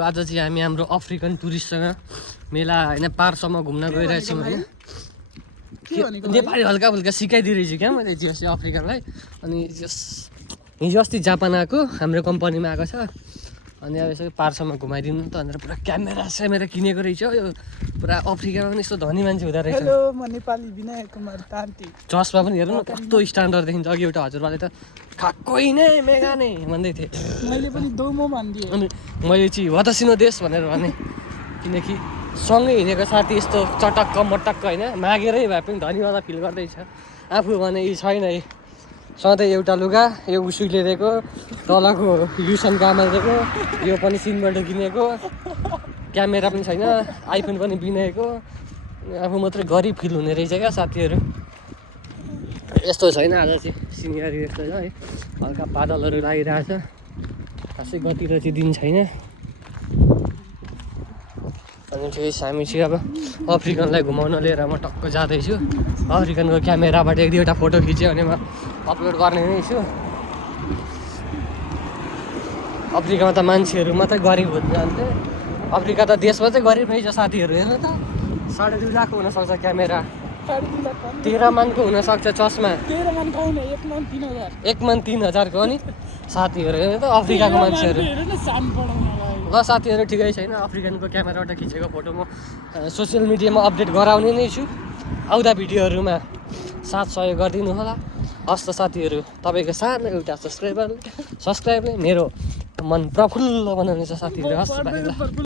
आज चाहिँ हामी हाम्रो अफ्रिकन टुरिस्टसँग मेला होइन पार्कसम्म घुम्न गइरहेको छौँ होइन नेपाली हल्का फुल्का सिकाइदिइरहेछु क्या मैले हिजो अफ्रिकनलाई। अनि हिजो अस्ति जापान आएको हाम्रो कम्पनीमा आएको छ। अनि अब यसो पार्कसम्म घुमाइदिनु त भनेर पुरा क्यामेरा किनेको रहेछ यो पुरा अफ्रिकामा पनि यस्तो धनी मान्छे हुँदो रहेछ। हेलो म नेपाली विनायक कुमार तान्ती। चस्मा पनि हेर्नु न कस्तो स्ट्यान्डर्ड देखिन्छ। अघि एउटा हजुरबाले त खाक्कै नै मेगा नै भन्दै थिएँ। मैले पनि दोमो भनिदिएँ। अनि मैले चाहिँ वतसिनो देश भनेर भने किनकि सँगै हिँडेको साथी यस्तो चटक्क मटक्क होइन मागेरै भए पनि धनीवाला फिल गर्दैछ। आफू भने यी छैन है सधैँ एउटा लुगा यो उसुले दिएको तलको युसन कामल दिएको यो पनि सिनबाट किनेको क्यामेरा पनि छैन आइफोन पनि बिनाएको आफू मात्रै गरिब फिल हुने रहेछ क्या साथीहरू। यस्तो छैन आज चाहिँ सिनेरी यस्तो छ है हल्का बादलहरू लागिरहेछ खासै गतिलो चाहिँ दिन छैन। अनि ठिकै छ हामी चाहिँ अब अफ्रिकनलाई घुमाउन लिएर म टक्क जाँदैछु। अफ्रिकनको क्यामेराबाट एक दुईवटा फोटो खिच्यो भने म अपलोड गर्ने नै छु। अफ्रिकामा त मान्छेहरू मात्रै गरिब हुन्थे। अफ्रिका त देशमा चाहिँ गरिब नै छ साथीहरू। हेर्नु त 2.5 लाखको हुनसक्छ क्यामेरा 13 मानको हुनसक्छ चस्मा 13 मान छैन 1 मान 3000 1 मान 3000 को अनि साथीहरू हेर्नु त अफ्रिकाको मान्छेहरू। ल साथीहरू ठिकै छैन अफ्रिकनको क्यामेराबाट खिचेको फोटो म सोसियल मिडियामा अपडेट गराउने नै छु। आउँदा भिडियोहरूमा साथ सहयोग गरिदिनु होला। हस् त साथीहरू तपाईँको सानो एउटा सब्सक्राइबरले मेरो मन प्रफुल्ल बनाउनेछ साथीहरू। हस् भाइ ल।